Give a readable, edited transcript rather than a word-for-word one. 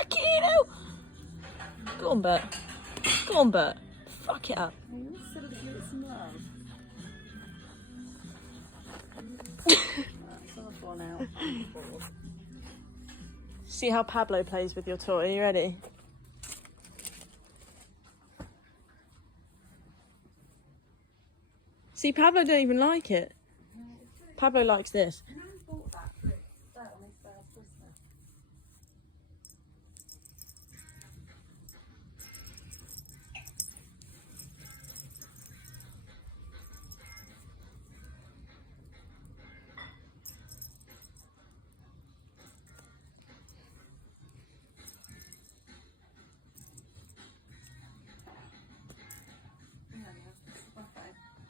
Akino! Go on, Bert. Go on, Bert. Fuck it up. See how Pablo plays with your toy. Are you ready? See, Pablo don't even like it. Pablo likes this.